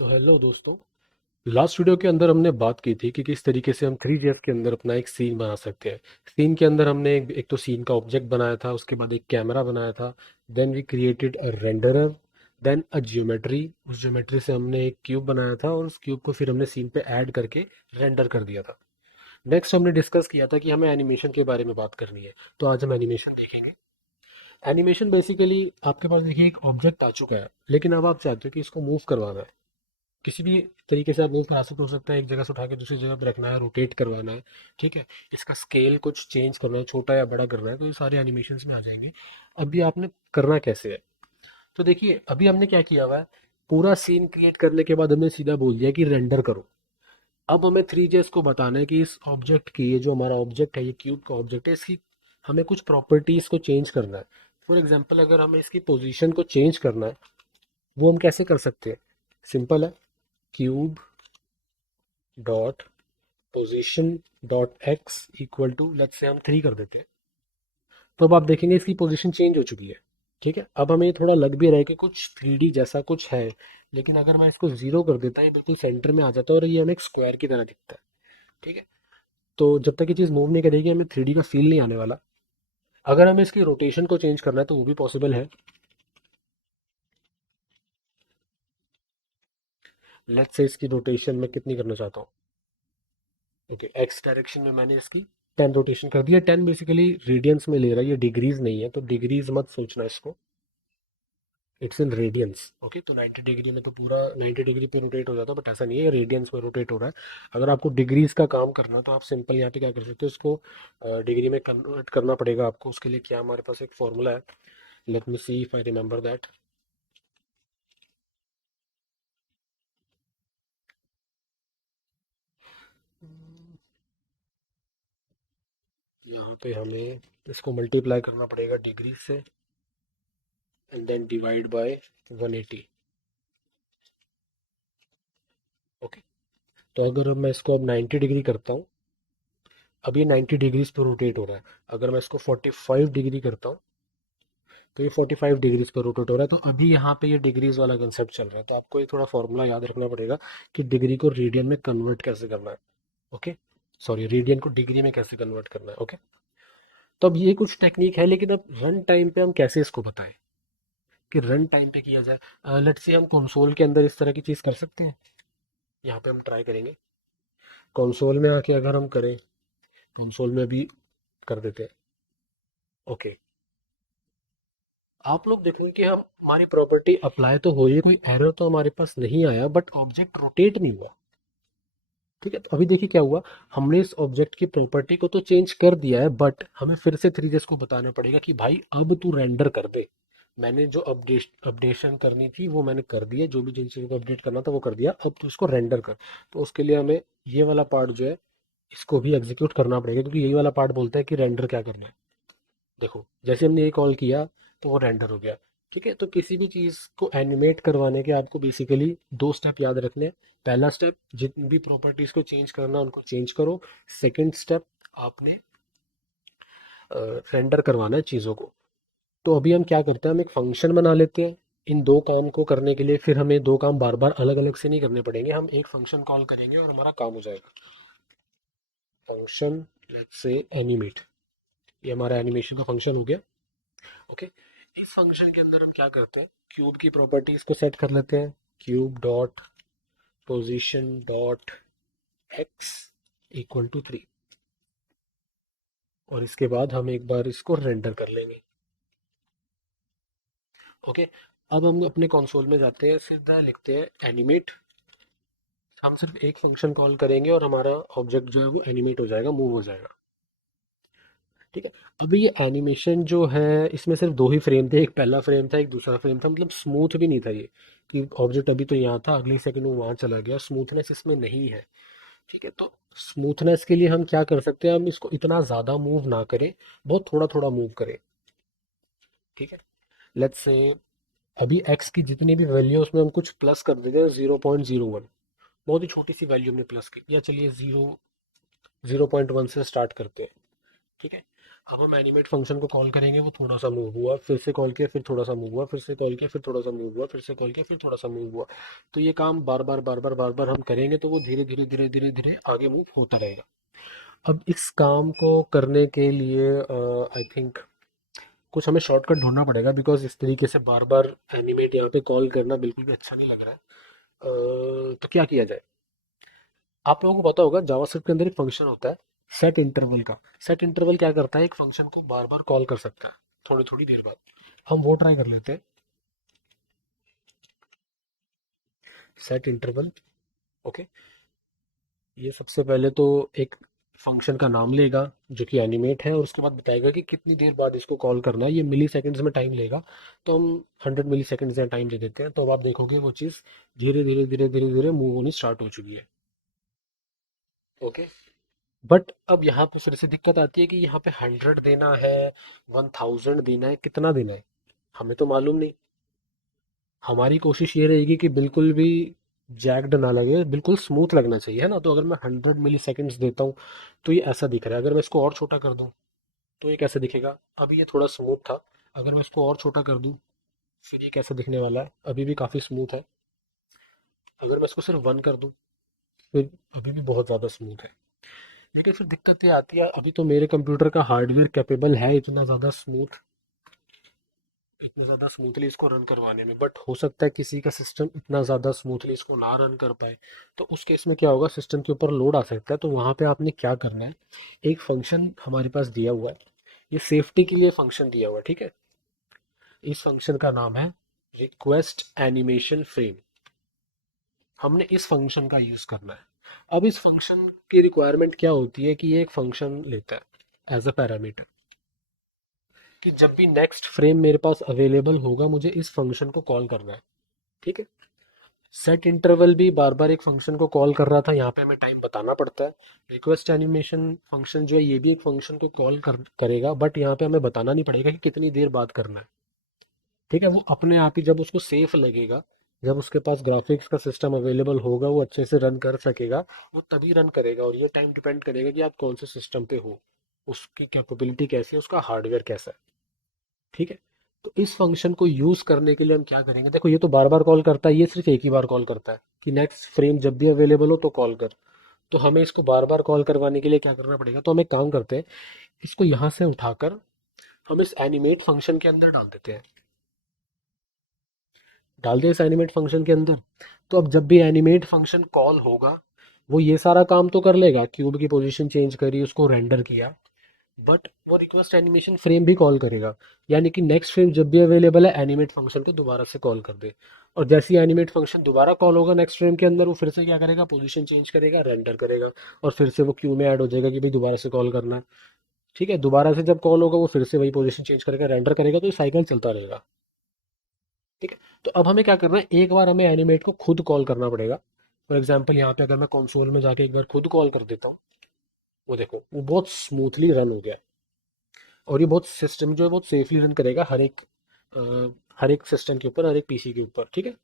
तो हेलो दोस्तों। Last video के अंदर हमने बात की थी कि किस तरीके से हम 3GF के अंदर अपना एक सीन बना सकते हैं। सीन के अंदर हमने एक तो सीन का ऑब्जेक्ट बनाया था, उसके बाद एक कैमरा बनाया था। Then we created a renderer, then a geometry. उस जियोमेट्री से हमने एक क्यूब बनाया था और उस क्यूब को फिर हमने सीन पे ऐड करके रेंडर कर दिया था। नेक्स्ट हमने डिस्कस किया था कि हमें एनिमेशन के बारे में बात करनी है, तो आज हम एनिमेशन देखेंगे। एनिमेशन बेसिकली आपके पास देखिए एक ऑब्जेक्ट आ चुका है, लेकिन अब आप चाहते हो कि इसको मूव करवाना है। किसी भी तरीके से आप मूव करा सकते हो सकता है, एक जगह से उठा के दूसरी जगह पे रखना है, रोटेट करवाना है। ठीक है, इसका स्केल कुछ चेंज करना है, छोटा या बड़ा करना है, तो ये सारे एनिमेशंस में आ जाएंगे। अभी आपने करना कैसे है, तो देखिए अभी हमने क्या किया हुआ है। पूरा सीन क्रिएट करने के बाद हमने सीधा बोल दिया कि रेंडर करो। अब हमें 3JS को बताना है कि इस ऑब्जेक्ट की, ये जो हमारा ऑब्जेक्ट है, ये क्यूब का ऑब्जेक्ट है, इसकी हमें कुछ प्रॉपर्टीज को चेंज करना है। फॉर एग्जाम्पल अगर हमें इसकी पोजीशन को चेंज करना है, वो हम कैसे कर सकते हैं। सिंपल है, cube dot position dot x equal to, let's say हम 3 कर देते हैं। तो अब आप देखेंगे इसकी पोजीशन चेंज हो चुकी है। ठीक है, अब हमें थोड़ा लग भी रहा है कि कुछ 3D जैसा कुछ है, लेकिन अगर मैं इसको 0 कर देता है, ये बिल्कुल सेंटर में आ जाता है और ये हमें एक स्क्वायर की तरह दिखता है। ठीक है, तो जब तक ये चीज़ मूव नहीं करेगी हमें 3D का फील नहीं आने वाला। अगर हमें इसकी रोटेशन को चेंज करना है तो वो भी पॉसिबल है। लेट्स से इसकी रोटेशन मैं कितनी करना चाहता हूँ। ओके, एक्स डायरेक्शन में मैंने इसकी 10 रोटेशन कर दिया। 10 बेसिकली रेडियंस में ले रहा है, ये डिग्रीज नहीं है, तो डिग्रीज मत सोचना इसको, इट्स इन रेडियंस। ओके, तो 90 डिग्री में तो पूरा 90 डिग्री पे रोटेट हो जाता है, बट ऐसा नहीं है, रेडियंस में रोटेट हो रहा है। अगर आपको डिग्रीज का काम करना है तो आप सिंपल यहाँ पे क्या कर सकते हो, इसको डिग्री में कन्वर्ट करना पड़ेगा आपको। उसके लिए क्या, हमारे पास एक फॉर्मूला है, let me see if I remember that. यहाँ पे हमें इसको मल्टीप्लाई करना पड़ेगा डिग्री से, and then divide by 180। Okay, तो अगर मैं इसको अब 90 डिग्री करता हूँ, अब ये 90 डिग्रीज पे रोटेट हो रहा है। अगर मैं इसको 45 डिग्री करता हूँ तो ये 45 डिग्रीज पर रोटेट हो रहा है। तो अभी यहाँ पे ये डिग्रीज वाला कंसेप्ट चल रहा है, तो आपको ये थोड़ा फॉर्मूला याद रखना पड़ेगा कि डिग्री को रेडियन में कन्वर्ट कैसे करना है। ओके, सॉरी, रेडियन को डिग्री में कैसे कन्वर्ट करना है। ओके, तो अब ये कुछ टेक्निक है, लेकिन अब रन टाइम पे हम कैसे इसको बताएं कि रन टाइम पे किया जाए। लेट्स से हम कंसोल के अंदर इस तरह की चीज़ कर सकते हैं। यहाँ पे हम ट्राई करेंगे, कंसोल में आके अगर हम करें, कंसोल में भी कर देते हैं। ओके, आप लोग देखेंगे कि हम हमारी प्रॉपर्टी अप्लाई तो हुई है, कोई एरर तो हमारे पास नहीं आया, बट ऑब्जेक्ट रोटेट नहीं हुआ। ठीक है, तो अभी देखिए क्या हुआ। हमने इस ऑब्जेक्ट की प्रॉपर्टी को तो चेंज कर दिया है, बट हमें फिर से 3JS को बताना पड़ेगा कि भाई अब तू रेंडर कर दे। मैंने जो अपडेशन करनी थी वो मैंने कर दिया, जो भी जिन चीज़ों को अपडेट करना था वो कर दिया, अब तो इसको रेंडर कर। तो उसके लिए हमें ये वाला पार्ट जो है, इसको भी एग्जीक्यूट करना पड़ेगा, क्योंकि यही वाला पार्ट बोलता है कि रेंडर क्या करना है। देखो जैसे हमने ये कॉल किया तो वो रेंडर हो गया। ठीक है, तो किसी भी चीज़ को एनिमेट करवाने के आपको बेसिकली दो स्टेप याद रखने हैं। पहला स्टेप, जितनी भी प्रॉपर्टीज को चेंज करना उनको चेंज करो। सेकंड स्टेप, आपने रेंडर करवाना है चीज़ों को। तो अभी हम क्या करते हैं, हम एक फंक्शन बना लेते हैं इन दो काम को करने के लिए। फिर हमें दो काम बार बार अलग अलग से नहीं करने पड़ेंगे, हम एक फंक्शन कॉल करेंगे और हमारा काम हो जाएगा। फंक्शन, लेट्स से एनिमेट, ये हमारा एनिमेशन का फंक्शन हो गया। ओके, इस फंक्शन के अंदर हम क्या करते हैं, क्यूब की प्रॉपर्टीज को सेट कर लेते हैं। Cube dot position dot x equal to 3, और इसके बाद हम एक बार इसको रेंडर कर लेंगे। ओके, अब हम अपने कंसोल में जाते हैं, सीधा लिखते हैं एनिमेट। हम सिर्फ एक फंक्शन कॉल करेंगे और हमारा ऑब्जेक्ट जो है वो एनिमेट हो जाएगा, मूव हो जाएगा। ठीक है, अभी ये एनिमेशन जो है, इसमें सिर्फ दो ही फ्रेम थे, एक पहला फ्रेम था, एक दूसरा फ्रेम था, मतलब स्मूथ भी नहीं था ये, कि ऑब्जेक्ट अभी तो यहाँ था, अगली सेकंड वो वहाँ चला गया, स्मूथनेस इसमें नहीं है। ठीक है, तो स्मूथनेस के लिए हम क्या कर सकते हैं, हम इसको इतना ज़्यादा मूव ना करें, बहुत थोड़ा थोड़ा मूव करें। ठीक है, लेट्स से अभी एक्स की जितनी भी वैल्यू है उसमें हम कुछ प्लस कर देते हैं, 0.01। बहुत ही छोटी सी वैल्यू हमने प्लस की, या चलिए 0.1 से स्टार्ट करते हैं। ठीक है, अब हम एनिमेट फंक्शन को कॉल करेंगे, वो थोड़ा सा मूव हुआ, फिर से कॉल किया, फिर थोड़ा सा मूव हुआ, फिर से कॉल किया, फिर थोड़ा सा मूव हुआ, फिर से कॉल किया, फिर थोड़ा सा मूव हुआ। तो ये काम बार बार बार बार बार बार हम करेंगे तो वो धीरे धीरे धीरे धीरे धीरे आगे मूव होता रहेगा। अब इस काम को करने के लिए आई थिंक कुछ हमें शॉर्टकट ढूंढना पड़ेगा, बिकॉज इस तरीके से बार बार एनिमेट यहाँ पे कॉल करना बिल्कुल भी अच्छा नहीं लग रहा है। तो क्या किया जाए? आप लोगों को पता होगा जावास्क्रिप्ट के अंदर एक फंक्शन होता है सेट इंटरवल का। सेट इंटरवल क्या करता है, एक फंक्शन को बार बार कॉल कर सकता है थोड़ी थोड़ी देर बाद। हम वो ट्राई कर लेते हैं। Set interval, okay. ये सबसे पहले तो एक फंक्शन का नाम लेगा जो कि एनिमेट है, और उसके बाद बताएगा कि कितनी देर बाद इसको कॉल करना है। ये मिली सेकेंड्स में टाइम लेगा, तो हम 100 मिली सेकेंड्स या टाइम दे देते हैं। तो अब आप देखोगे वो चीज़ धीरे धीरे धीरे धीरे धीरे मूव होनी स्टार्ट हो चुकी है। ओके। बट अब यहाँ पे फिर से दिक्कत आती है कि यहाँ पे 100 देना है, 1000 देना है, कितना देना है हमें तो मालूम नहीं। हमारी कोशिश ये रहेगी कि बिल्कुल भी जैक्ड ना लगे, बिल्कुल स्मूथ लगना चाहिए, है ना। तो अगर मैं 100 मिली सेकेंड्स देता हूँ तो ये ऐसा दिख रहा है। अगर मैं इसको और छोटा कर दूँ तो ये कैसे दिखेगा? अभी ये थोड़ा स्मूथ था। अगर मैं इसको और छोटा कर दूँ फिर ये कैसा दिखने वाला है? अभी भी काफ़ी स्मूथ है। अगर मैं इसको सिर्फ 1 कर दूँ फिर अभी भी बहुत ज़्यादा स्मूथ है। लेकिन फिर दिक्कत ये आती है, अभी तो मेरे कंप्यूटर का हार्डवेयर कैपेबल है इतने ज़्यादा स्मूथली इसको रन करवाने में। बट हो सकता है किसी का सिस्टम इतना ज़्यादा स्मूथली इसको ना रन कर पाए। तो उस केस में क्या होगा, सिस्टम के ऊपर लोड आ सकता है। तो वहाँ पे आपने क्या करना है, एक फंक्शन हमारे पास दिया हुआ है, ये सेफ्टी के लिए फंक्शन दिया हुआ है, ठीक है। इस फंक्शन का नाम है रिक्वेस्ट एनिमेशन फ्रेम। हमने इस फंक्शन का यूज़ करना है। अब इस फंक्शन की रिक्वायरमेंट क्या होती है कि ये एक फंक्शन लेता है एज अ पैरामीटर, कि जब भी नेक्स्ट फ्रेम मेरे पास अवेलेबल होगा मुझे इस फंक्शन को कॉल करना है, ठीक है। सेट इंटरवल भी बार बार एक फंक्शन को कॉल कर रहा था, यहाँ पे हमें टाइम बताना पड़ता है। रिक्वेस्ट एनिमेशन फंक्शन जो है ये भी एक फंक्शन को करेगा, बट यहाँ पे हमें बताना नहीं पड़ेगा कि कितनी देर बाद करना है, ठीक है। वो अपने आप ही जब उसको सेफ लगेगा, जब उसके पास ग्राफिक्स का सिस्टम अवेलेबल होगा, वो अच्छे से रन कर सकेगा, वो तभी रन करेगा। और ये टाइम डिपेंड करेगा कि आप कौन से सिस्टम पे हो, उसकी कैपेबिलिटी कैसी है, उसका हार्डवेयर कैसा है, ठीक है। तो इस फंक्शन को यूज करने के लिए हम क्या करेंगे, देखो ये तो बार बार कॉल करता है, ये सिर्फ एक ही बार कॉल करता है कि नेक्स्ट फ्रेम जब भी अवेलेबल हो तो कॉल कर। तो हमें इसको बार बार कॉल करवाने के लिए क्या करना पड़ेगा, तो हम एक काम करते हैं, इसको यहाँ से उठाकर हम इस एनिमेट फंक्शन के अंदर डाल देते हैं। डाल दिया इस एनिमेट फंक्शन के अंदर। तो अब जब भी एनिमेट फंक्शन कॉल होगा, वो ये सारा काम तो कर लेगा, क्यूब की पोजीशन चेंज करी, उसको रेंडर किया, बट वो रिक्वेस्ट एनिमेशन फ्रेम भी कॉल करेगा। यानी कि नेक्स्ट फ्रेम जब भी अवेलेबल है एनिमेट फंक्शन को दोबारा से कॉल कर दे। और जैसे ही एनिमेट फंक्शन दोबारा कॉल होगा नेक्स्ट फ्रेम के अंदर, वो फिर से क्या करेगा, पोजीशन चेंज करेगा, रेंडर करेगा, और फिर से वो क्यू में ऐड हो जाएगा कि भाई दोबारा से कॉल करना है, ठीक है। दोबारा से जब कॉल होगा वो फिर से वही पोजीशन चेंज करेगा, रेंडर करेगा, तो ये साइकिल चलता रहेगा, ठीक है। तो अब हमें क्या करना है, एक बार हमें एनिमेट को खुद कॉल करना पड़ेगा। फॉर एग्जाम्पल यहाँ पे अगर मैं कंसोल में जाके एक बार खुद कॉल कर देता हूँ, वो देखो वो बहुत स्मूथली रन हो गया। और ये बहुत सिस्टम जो है बहुत सेफली रन करेगा अ, हर एक सिस्टम के ऊपर, हर एक पीसी के ऊपर, ठीक है।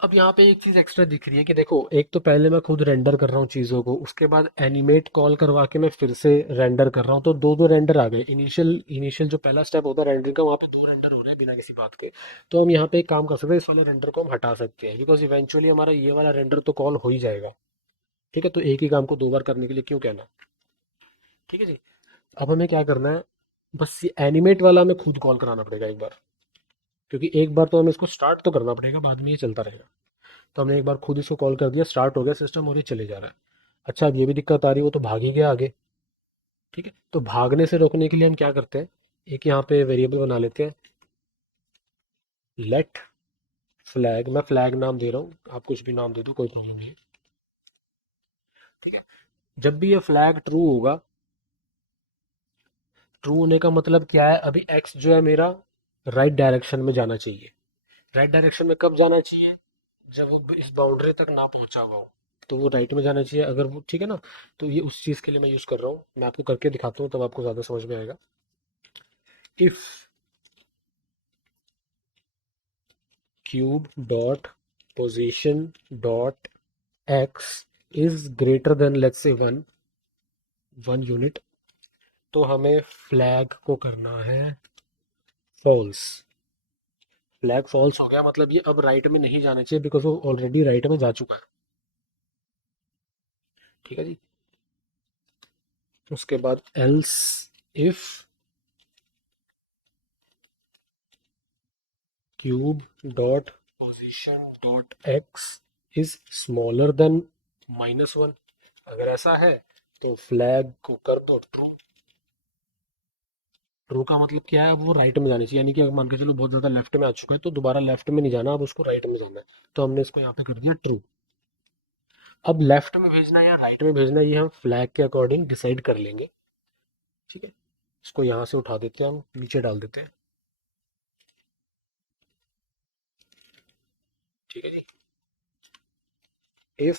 अब यहाँ पे एक चीज़ एक्स्ट्रा दिख रही है कि देखो, एक तो पहले मैं खुद रेंडर कर रहा हूँ चीज़ों को, उसके बाद एनिमेट कॉल करवा के मैं फिर से रेंडर कर रहा हूँ, तो दो दो रेंडर आ गए। इनिशियल इनिशियल जो पहला स्टेप होता है रेंडर का, वहाँ पे दो रेंडर हो रहे हैं बिना किसी बात के। तो हम यहाँ पे एक काम कर सकते हैं, इस वाले रेंडर को हम हटा सकते हैं, बिकॉज इवेंचुअली हमारा ये वाला रेंडर तो कॉल हो ही जाएगा, ठीक है। तो एक ही काम को दो बार करने के लिए क्यों कहना, ठीक है जी। अब हमें क्या करना है, बस ये एनिमेट वाला हमें खुद कॉल कराना पड़ेगा एक बार, क्योंकि एक बार तो हमें इसको स्टार्ट तो करना पड़ेगा, बाद में ये चलता रहेगा। तो हमने एक बार खुद इसको कॉल कर दिया, स्टार्ट हो गया सिस्टम और ये चले जा रहा है। अच्छा, अब ये भी दिक्कत आ रही है, वो तो भाग ही गया आगे, ठीक है। तो भागने से रोकने के लिए हम क्या करते हैं, एक यहाँ पे वेरिएबल बना लेते हैं, लेट फ्लैग। मैं फ्लैग नाम दे रहा हूँ, आप कुछ भी नाम दे दो, कोई प्रॉब्लम नहीं है, ठीक है। जब भी ये फ्लैग ट्रू होगा, ट्रू होने का मतलब क्या है, अभी एक्स जो है मेरा राइट डायरेक्शन में जाना चाहिए। राइट डायरेक्शन में कब जाना चाहिए, जब वो इस बाउंड्री तक ना पहुंचा हुआ हो, तो वो राइट में जाना चाहिए। अगर वो, ठीक है ना। तो ये उस चीज़ के लिए मैं यूज़ कर रहा हूँ, मैं आपको करके दिखाता हूँ तब आपको ज़्यादा समझ में आएगा। If cube dot position dot x is greater than let's say one one unit, तो हमें फ्लैग को करना है फॉल्स। फ्लैग फॉल्स हो गया, मतलब ये अब राइट में नहीं जाना चाहिए बिकॉज वो ऑलरेडी राइट में जा चुका है। ठीक है जी। उसके बाद else if cube dot position dot x is smaller than -1। अगर ऐसा है तो फ्लैग को कर दो ट्रू। ट्रू का मतलब क्या है, वो राइट में जानी चाहिए, यानी कि अगर मान के चलो बहुत ज्यादा लेफ्ट में आ चुका है तो दोबारा लेफ्ट में नहीं जाना, अब उसको राइट में जाना है। तो हमने इसको यहाँ पे कर दिया ट्रू। अब लेफ्ट में भेजना है या राइट में भेजना है ये हम फ्लैग के अकॉर्डिंग डिसाइड कर लेंगे। ठीक है। इसको यहाँ से उठा देते हैं, हम नीचे डाल देते हैं। ठीक है जी। इफ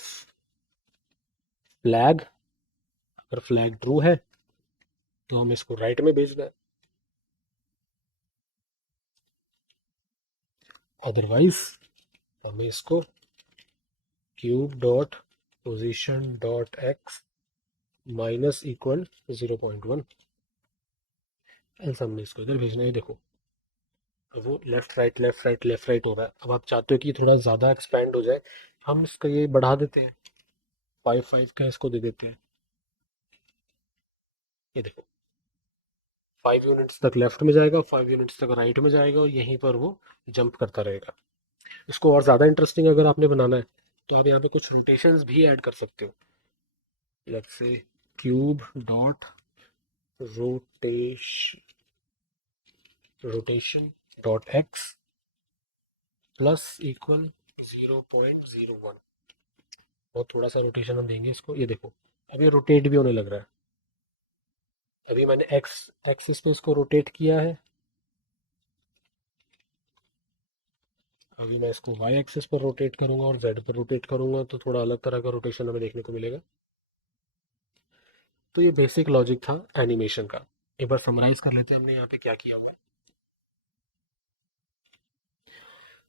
फ्लैग, अगर फ्लैग ट्रू है तो हम इसको राइट में भेजना है, अदरवाइज हमें इसको cube dot position dot x minus equal 0.1, ऐसा हमने इसको इधर भेजना है। देखो अब वो left right left right left right हो रहा है। अब आप चाहते हो कि थोड़ा ज़्यादा एक्सपैंड हो जाए, हम इसका ये बढ़ा देते हैं, 5 का इसको दे देते हैं। ये देखो 5 यूनिट्स तक लेफ्ट में जाएगा, 5 यूनिट्स तक राइट में जाएगा, और यहीं पर वो जंप करता रहेगा। इसको और ज़्यादा इंटरेस्टिंग अगर आपने बनाना है तो आप यहाँ पे कुछ रोटेशंस भी ऐड कर सकते हो। Let's say cube dot rotation rotation dot x plus equal 0.01, और थोड़ा सा रोटेशन हम देंगे इसको। ये देखो अब ये रोटेट भी होने लग रहा है। अभी मैंने एक्स एक्सिस पे इसको रोटेट किया है, अभी मैं इसको वाई एक्सिस पर रोटेट करूंगा और जेड पर रोटेट करूंगा तो थोड़ा अलग तरह का रोटेशन हमें देखने को मिलेगा। तो ये बेसिक लॉजिक था एनिमेशन का। एक बार समराइज कर लेते हैं हमने यहाँ पे क्या किया हुआ है।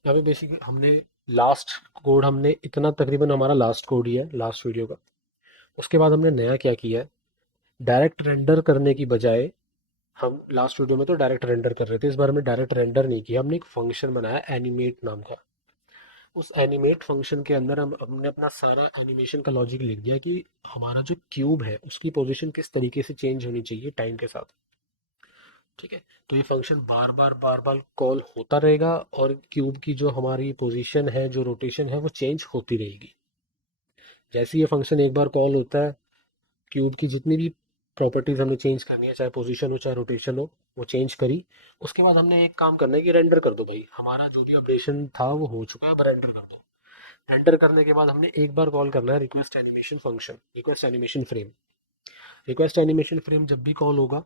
यहाँ पे बेसिकली हमने लास्ट कोड, हमने इतना तकरीबन हमारा लास्ट कोड ही है लास्ट वीडियो का। उसके बाद हमने नया क्या किया है, डायरेक्ट रेंडर करने की बजाय, हम लास्ट वीडियो में तो डायरेक्ट रेंडर कर रहे थे, इस बार हमने डायरेक्ट रेंडर नहीं किया, हमने एक फंक्शन बनाया एनिमेट नाम का। उस एनिमेट फंक्शन के अंदर हम हमने अपना सारा एनिमेशन का लॉजिक लिख दिया कि हमारा जो क्यूब है उसकी पोजीशन किस तरीके से चेंज होनी चाहिए टाइम के साथ। ठीक है। तो ये फंक्शन बार बार कॉल होता रहेगा, और क्यूब की जो हमारी पोजीशन है, जो रोटेशन है, वो चेंज होती रहेगी। जैसे ये फंक्शन एक बार कॉल होता है, क्यूब की जितनी भी प्रॉपर्टीज हमें चेंज करनी है, चाहे पोजीशन हो चाहे रोटेशन हो, वो चेंज करी। उसके बाद हमने एक काम करना है कि रेंडर कर दो भाई, हमारा जो भी अपडेशन था वो हो चुका है, अब रेंडर कर दो। एंटर करने के बाद हमने एक बार कॉल करना है request animation function, request animation frame. Request animation frame जब भी कॉल होगा,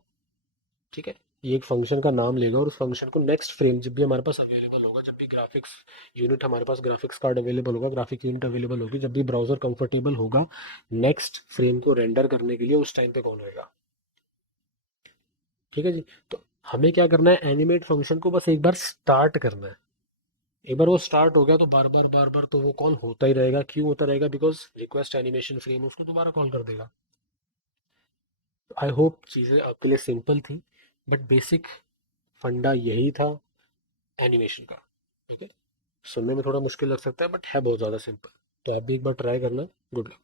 ठीक है, ये एक फंक्शन का नाम लेगा, और उस फंक्शन को नेक्स्ट फ्रेम जब भी हमारे पास अवेलेबल होगा, जब भी ग्राफिक्स यूनिट हमारे पास, ग्राफिक्स कार्ड अवेलेबल होगा, ग्राफिक यूनिट अवेलेबल होगी, जब भी ब्राउजर कंफर्टेबल होगा, नेक्स्ट फ्रेम को रेंडर करने के लिए उस टाइम पे कॉल होएगा। ठीक है जी। तो हमें क्या करना है, एनिमेट फंक्शन को बस एक बार स्टार्ट करना है। एक बार वो स्टार्ट हो गया तो बार बार तो वो कॉल होता ही रहेगा। क्यों होता रहेगा, बिकॉज रिक्वेस्ट एनिमेशन फ्रेम उसको दोबारा कॉल कर देगा। आई होप चीज़ें आपके लिए सिंपल थी, बट बेसिक फंडा यही था एनिमेशन का। ठीक है। सुनने में थोड़ा मुश्किल लग सकता है बट है बहुत ज़्यादा सिंपल। तो आप भी एक बार ट्राई करना। Good luck.